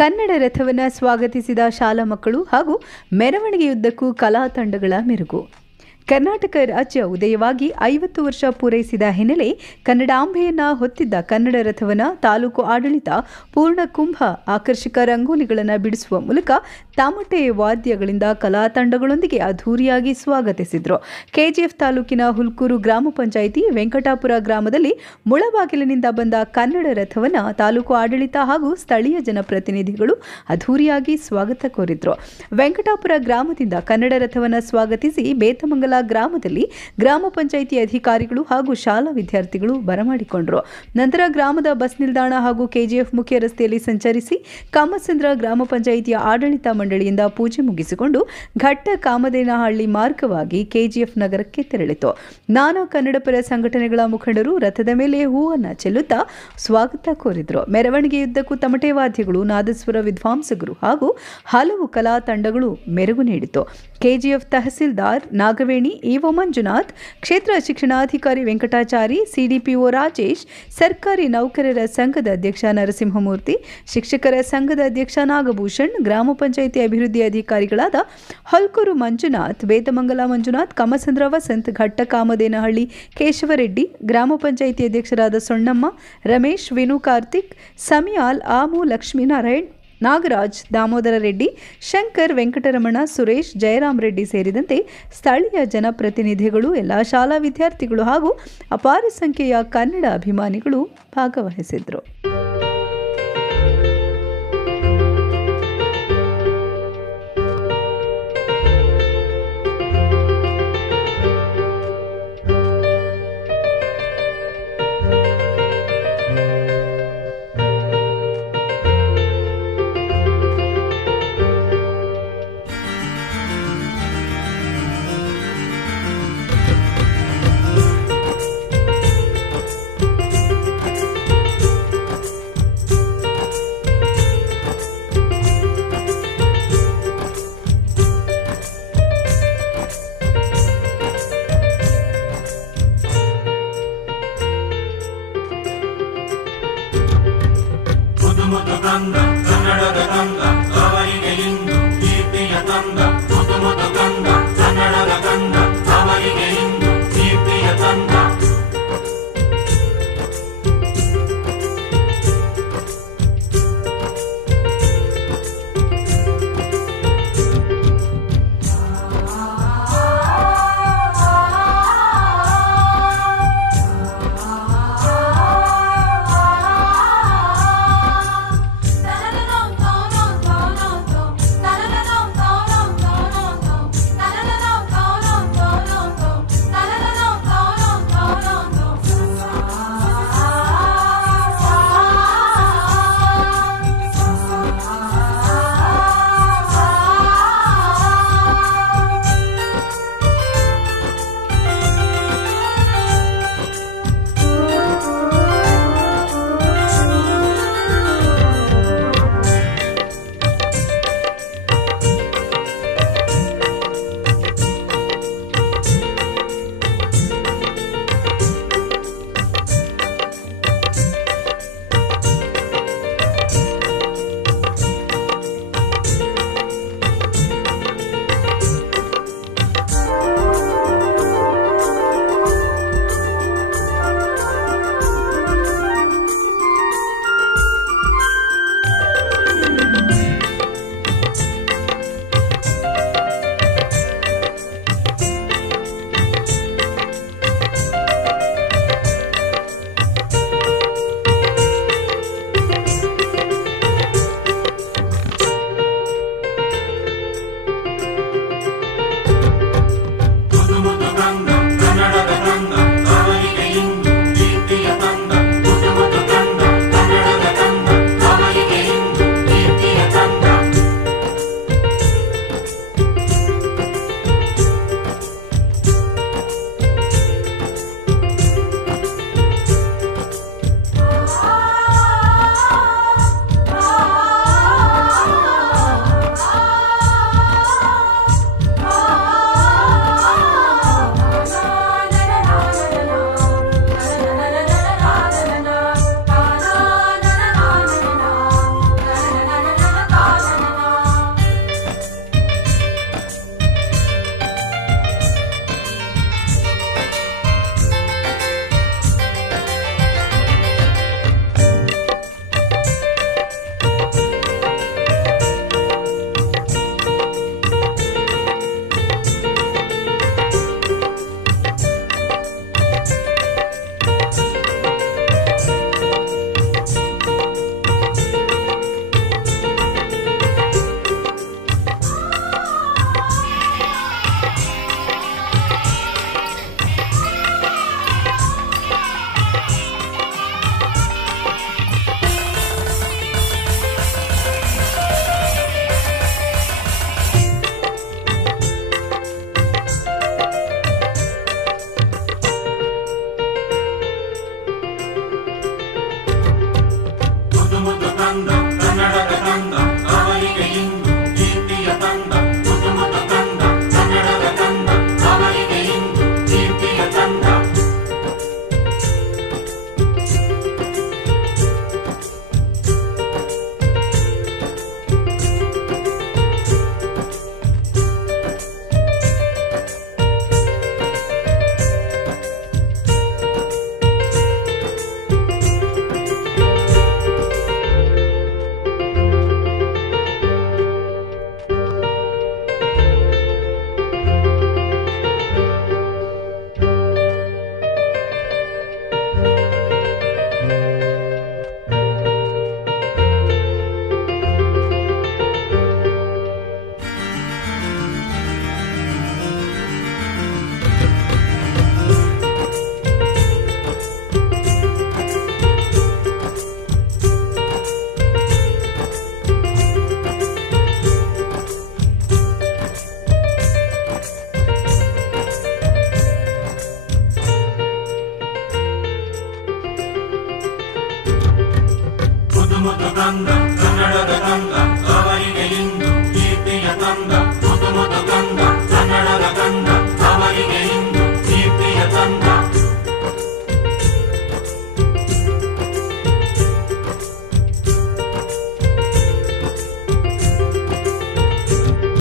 ಕನ್ನಡ ರಥವನ್ನು ಸ್ವಾಗತಿಸಿದ ಶಾಲಾ ಮಕ್ಕಳು ಹಾಗೂ ಮೆರವಣಿಗೆಯುದ್ದಕ್ಕೂ ಕಲಾ ತಂಡಗಳ ಮೆರುಗು. ಕರ್ನಾಟಕ ರಾಜ್ಯ ಉದಯವಾಗಿ 50 ವರ್ಷ ಪೂರೈಸಿದ ಹಿನ್ನೆಲೆ ಕನ್ನಡಾಂಬೆಯನ್ನ ಹೊತ್ತಿದ್ದ ಕನ್ನಡ ರಥವನ್ನು ತಾಲೂಕು ಆಡಳಿತ ಪೂರ್ಣ ಕುಂಭ ಆಕರ್ಷಕ ರಂಗೋಲಿಗಳನ್ನು ಬಿಡಿಸುವ ಮೂಲಕ ತಾಮಟೆ ವಾದ್ಯಗಳಿಂದ ಕಲಾ ತಂಡಗಳೊಂದಿಗೆ ಅದ್ಧೂರಿಯಾಗಿ ಸ್ವಾಗತಿಸಿದರು. ಕೆಜಿಎಫ್ ತಾಲೂಕಿನ ಹುಲ್ಕೂರು ಗ್ರಾಮ ಪಂಚಾಯಿತಿ ವೆಂಕಟಾಪುರ ಗ್ರಾಮದಲ್ಲಿ ಮುಳಬಾಗಿಲಿನಿಂದ ಬಂದ ಕನ್ನಡ ರಥವನ್ನು ತಾಲೂಕು ಆಡಳಿತ ಹಾಗೂ ಸ್ಥಳೀಯ ಜನಪ್ರತಿನಿಧಿಗಳು ಅದ್ಧೂರಿಯಾಗಿ ಸ್ವಾಗತ ಕೋರಿದ್ರು. ವೆಂಕಟಾಪುರ ಗ್ರಾಮದಿಂದ ಕನ್ನಡ ರಥವನ್ನು ಸ್ವಾಗತಿಸಿ ಬೇತಮಂಗಲ ಗ್ರಾಮದಲ್ಲಿ ಗ್ರಾಮ ಪಂಚಾಯಿತಿ ಅಧಿಕಾರಿಗಳು ಹಾಗೂ ಶಾಲಾ ವಿದ್ಯಾರ್ಥಿಗಳು ಬರಮಾಡಿಕೊಂಡರು. ನಂತರ ಗ್ರಾಮದ ಬಸ್ ನಿಲ್ದಾಣ ಹಾಗೂ ಕೆಜಿಎಫ್ ಮುಖ್ಯ ರಸ್ತೆಯಲ್ಲಿ ಸಂಚರಿಸಿ ಕಾಮಸಂದ್ರ ಗ್ರಾಮ ಪಂಚಾಯಿತಿಯ ಆಡಳಿತ ಮಂಡಳಿಯಿಂದ ಪೂಜೆ ಮುಗಿಸಿಕೊಂಡು ಘಟ್ಟ ಕಾಮದೇನಹಳ್ಳಿ ಮಾರ್ಗವಾಗಿ ಕೆಜಿಎಫ್ ನಗರಕ್ಕೆ ತೆರಳಿತು. ನಾನಾ ಕನ್ನಡಪರ ಸಂಘಟನೆಗಳ ಮುಖಂಡರು ರಥದ ಮೇಲೆ ಹೂವನ್ನು ಚೆಲ್ಲುತ್ತಾ ಸ್ವಾಗತ ಕೋರಿದರು. ಮೆರವಣಿಗೆಯುದ್ದಕ್ಕೂ ತಮಟೆ ವಾದ್ಯಗಳು, ನಾದಸ್ವರ ವಿದ್ವಾಂಸಕರು ಹಾಗೂ ಹಲವು ಕಲಾ ತಂಡಗಳು ಮೆರುಗು ನೀಡಿತು. ಕೆಜಿಎಫ್ ತಹಸೀಲ್ದಾರ್ ನಾಗವೇಣಿ, ಇಒ ಮಂಜುನಾಥ್, ಕ್ಷೇತ್ರ ಶಿಕ್ಷಣಾಧಿಕಾರಿ ವೆಂಕಟಾಚಾರಿ, ಸಿಡಿಪಿಒ ರಾಜೇಶ್, ಸರ್ಕಾರಿ ನೌಕರರ ಸಂಘದ ಅಧ್ಯಕ್ಷ ನರಸಿಂಹಮೂರ್ತಿ, ಶಿಕ್ಷಕರ ಸಂಘದ ಅಧ್ಯಕ್ಷ ನಾಗಭೂಷಣ್, ಗ್ರಾಮ ಪಂಚಾಯಿತಿ ಅಭಿವೃದ್ಧಿ ಅಧಿಕಾರಿಗಳಾದ ಹೊಲ್ಕೂರು ಮಂಜುನಾಥ್, ಬೇತಮಂಗಲ ಮಂಜುನಾಥ್, ಕಾಮಸಂದ್ರ ವಸಂತ್, ಘಟ್ಟ ಕಾಮದೇನಹಳ್ಳಿ ಕೇಶವರೆಡ್ಡಿ, ಗ್ರಾಮ ಪಂಚಾಯಿತಿ ಅಧ್ಯಕ್ಷರಾದ ಸೊಣ್ಣಮ್ಮ, ರಮೇಶ್, ವಿನು, ಕಾರ್ತಿಕ್, ಸಮಿಯಾಲ್, ಆಮು, ಲಕ್ಷ್ಮೀನಾರಾಯಣ್, ನಾಗರಾಜ್, ದಾಮೋದರ ರೆಡ್ಡಿ, ಶಂಕರ್, ವೆಂಕಟರಮಣ, ಸುರೇಶ್, ಜಯರಾಮ್ ರೆಡ್ಡಿ ಸೇರಿದಂತೆ ಸ್ಥಳೀಯ ಜನಪ್ರತಿನಿಧಿಗಳು, ಎಲ್ಲ ಶಾಲಾ ವಿದ್ಯಾರ್ಥಿಗಳು ಹಾಗೂ ಅಪಾರ ಸಂಖ್ಯೆಯ ಕನ್ನಡ ಅಭಿಮಾನಿಗಳು ಭಾಗವಹಿಸಿದರು. ಕನ್ನಡದ ಗಂಧ ಅವರಿಗೆ ಇಂದು ಕೀರ್ತಿಯ ತಂದ. ಮುದು ಗಂಧ ಕನ್ನಡದ ಗಂಧ ಅವರಿಗೆ ಇಂದು ಕೀರ್ತಿಯ ತಂದ. ತಂದ ಕನ್ನಡದ ತಂದ